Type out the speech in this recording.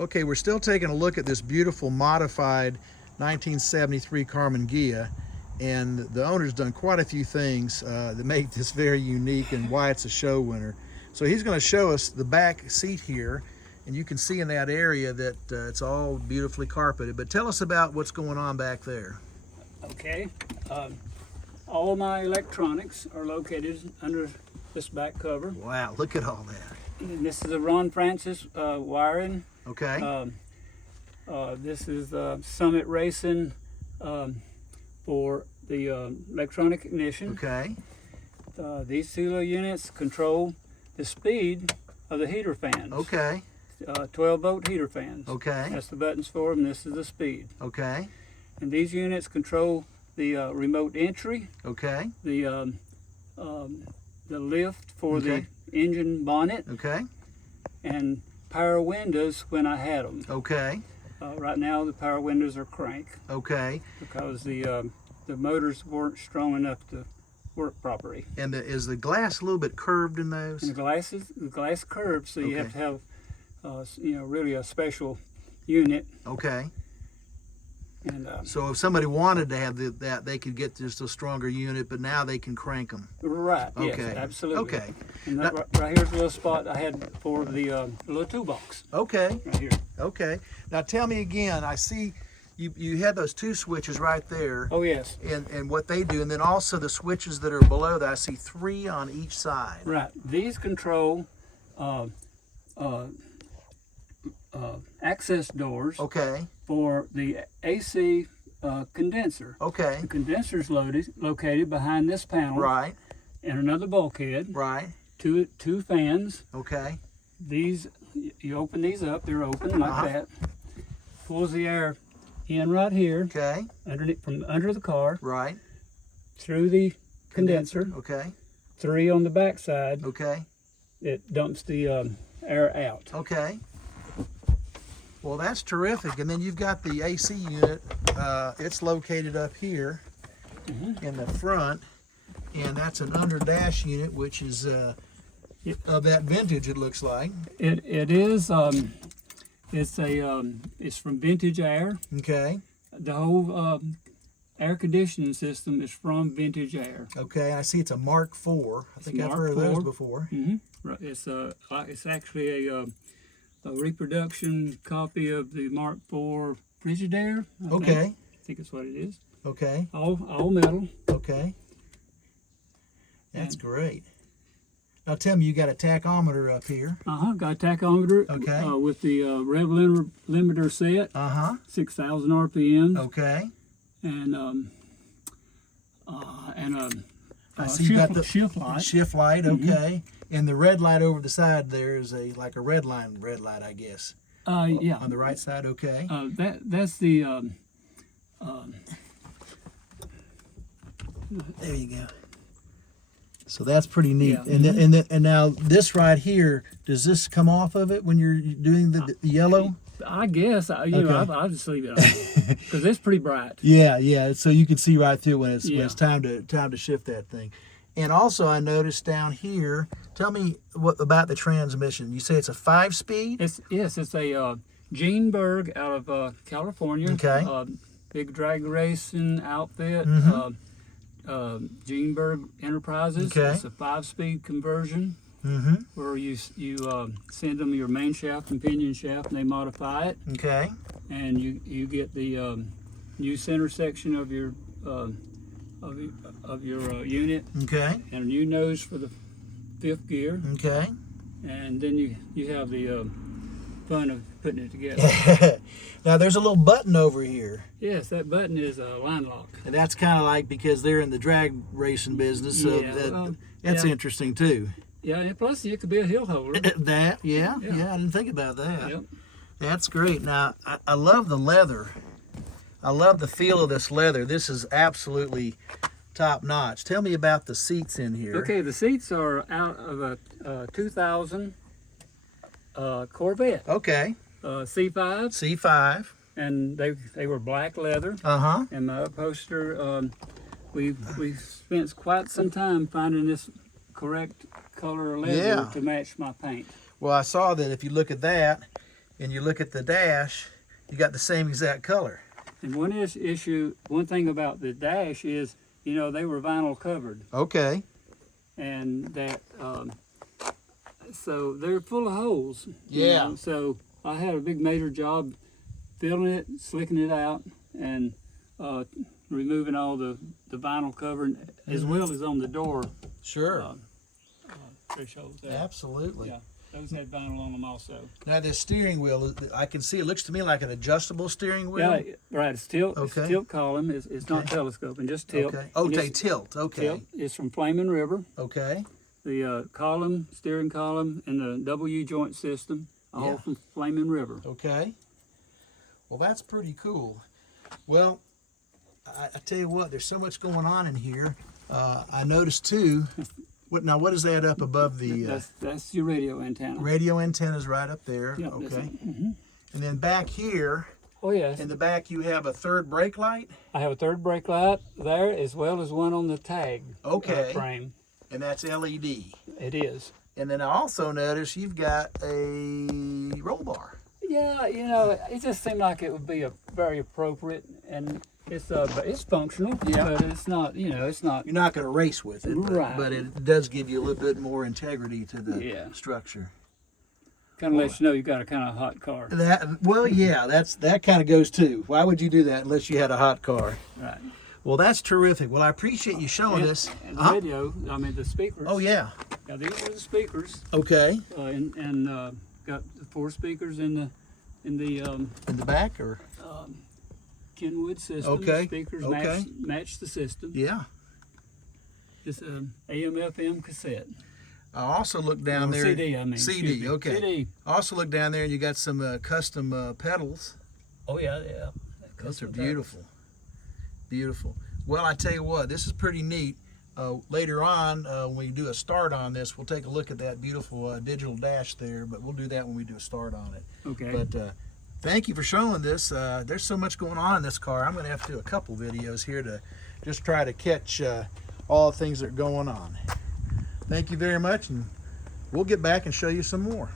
Okay, we're still taking a look at this beautiful modified 1973 Karmann Ghia, and the owner's done quite a few things that make this very unique and why it's a show winner. So he's going to show us the back seat here, and you can see in that area that it's all beautifully carpeted. But tell us about what's going on back there. Okay, all my electronics are located under this back cover. Wow, look at all that. And this is a Ron Francis wiring. Okay. This is Summit Racing for the electronic ignition. Okay. These two little units control the speed of the heater fans. Okay. 12-volt heater fans. Okay. That's the buttons for them. This is the speed. Okay. And these units control the remote entry. Okay. The lift for Okay. the engine bonnet. Okay. And power windows when I had them. Okay. Right now the power windows are crank Okay. because the motors weren't strong enough to work properly. And is the glass a little bit curved in those? And the glass curves, so you Okay. have to have really a special unit. Okay. And So if somebody wanted to have that, they could get just a stronger unit, but now they can crank them. right, Okay. yes, absolutely. Okay. And that, right here's a little spot I had for the little toolbox. Okay. Right here. Okay. Now tell me again. I see you had those two switches right there, Oh yes. and what they do, and then also the switches that are below that. I see 3 on each side. Right. These control access doors Okay. for the AC condenser. Okay. The condenser is located behind this panel Right. and another bulkhead. Right. Two fans. Okay. These, you open these up, they're open like Uh-huh. that. Pulls the air in right here, Okay. underneath, from under the car, Right. through the condenser. Okay. 3 on the back side. Okay. It dumps the air out. Okay. Well, that's terrific. And then you've got the AC unit. It's located up here in the front, and that's an under dash unit, which is of that vintage. It looks like. It is. It's from Vintage Air. Okay. The whole air conditioning system is from Vintage Air. Okay. I see it's a Mark IV. I think I've Mark heard of those IV. before. Right. It's actually a reproduction copy of the Mark IV Frigidaire. I think it's what it is. Okay. All metal. Okay. That's great. Now tell me, you got a tachometer up here. Got a tachometer. Okay. With the rev limiter set. 6,000 RPM. Okay. And I see you got the shift light. shift light. Okay. And the red light over the side there is like a red light, I guess. Yeah. On the right side. Okay. That's the. There you go. So that's pretty neat. Yeah. And now this right here, does this come off of it when you're doing the yellow? I guess I'll just leave it on because it's pretty bright. Yeah. So you can see right through when it's Yeah. time to shift that thing. And also I noticed down here. Tell me what about the transmission. You say it's a 5-speed? It's a Gene Berg out of California. Okay. Big drag racing outfit. Gene Berg Enterprises. Okay. It's a 5-speed conversion. Where you send them your main shaft and pinion shaft, and they modify it, Okay. and you get the new center section of your unit, Okay. and a new nose for the 5th gear, Okay. and then you have the fun of putting it together. Now there's a little button over here. Yes, that button is a line lock. And that's kind of like because they're in the drag racing business, so Yeah, that's yeah. interesting too. Yeah, and plus it could be a hill holder. Yeah, Yeah. I didn't think about that. Yep. That's great. Now, I love the leather. I love the feel of this leather. This is absolutely top notch. Tell me about the seats in here. Okay, the seats are out of a 2000 Corvette Okay. C5, C5. and they were black leather. Uh-huh. And my upholster, we spent quite some time finding this correct color leather Yeah. to match my paint. Well, I saw that if you look at that, and you look at the dash, you got the same exact color. And one thing about the dash is, you know, they were vinyl covered, Okay. and that so they're full of holes. you Yeah. know. So I had a big major job filling it, slicking it out, and removing all the vinyl cover, as well as on the door Sure. thresholds there. Absolutely. Yeah, those had vinyl on them also. Now this steering wheel, I can see it looks to me like an adjustable steering wheel. Yeah, right. It's tilt. Okay. It's tilt column. It's not Okay. telescoping, just tilt. Okay. And Okay, it's tilt. Okay. tilt. It's from Flaming River. Okay. The column, steering column, and the W joint system, all Yeah. from Flaming River. Okay. Well, that's pretty cool. Well, I tell you what, there's so much going on in here. I noticed too. What is that up above the That's your radio antenna. radio antenna's right up there? Yep, that's Okay. it. Mhm. And then back here, Oh yes. in the back, you have a third brake light. I have a third brake light there, as well as one on the tag Okay. frame. And that's LED. It is. And then I also noticed you've got a roll bar. Yeah, you know, it just seemed like it would be very appropriate, and it's functional. Yeah. But it's not. You know, it's not. You're not going to race with it, Right. but it does give you a little bit more integrity to the Yeah. structure. Kind of lets you know you got a kind of hot car. Yeah, that kind of goes too. Why would you do that unless you had a hot car? Right. Well, that's terrific. Well, I appreciate you showing us. And the radio. I mean, the speakers. Oh yeah. Yeah, these are the speakers, Okay. and got the 4 speakers in the In the back, or Kenwood system. Okay, Speakers okay. match the system. yeah. It's AM/FM cassette. I also look down Or there. CD, I mean. CD. excuse me. Okay. CD. I also look down there, and you got some custom pedals. Oh yeah, yeah. Those are beautiful. Beautiful. Well, I tell you what, this is pretty neat. Later on, when we do a start on this, we'll take a look at that beautiful digital dash there, but we'll do that when we do a start on it. Okay. But thank you for showing this. There's so much going on in this car. I'm going to have to do a couple videos here to just try to catch all the things that are going on. Thank you very much, and we'll get back and show you some more.